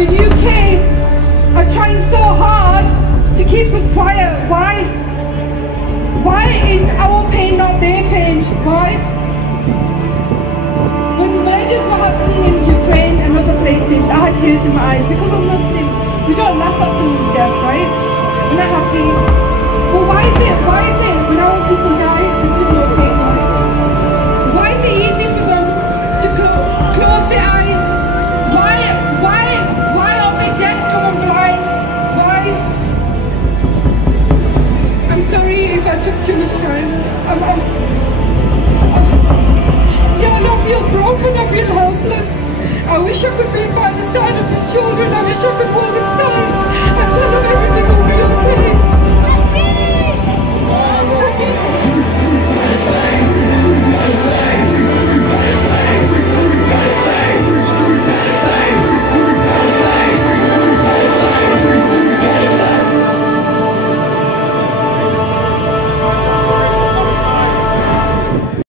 the UK are trying so hard to keep us quiet. Why? Why is our pain not their pain? Why? When murders were happening in Ukraine and other places, I had tears in my eyes because we're Muslims. We don't laugh at someone's death, right? We're not happy. But why is it when our people die, this is no pain? Why is it easy for them to close their eyes? Why are they deaf, dumb and blind? Why? I'm sorry if I took too much time. Yeah, I feel broken, I feel helpless. I wish I could be by the side of these children. I wish I could hold them tight.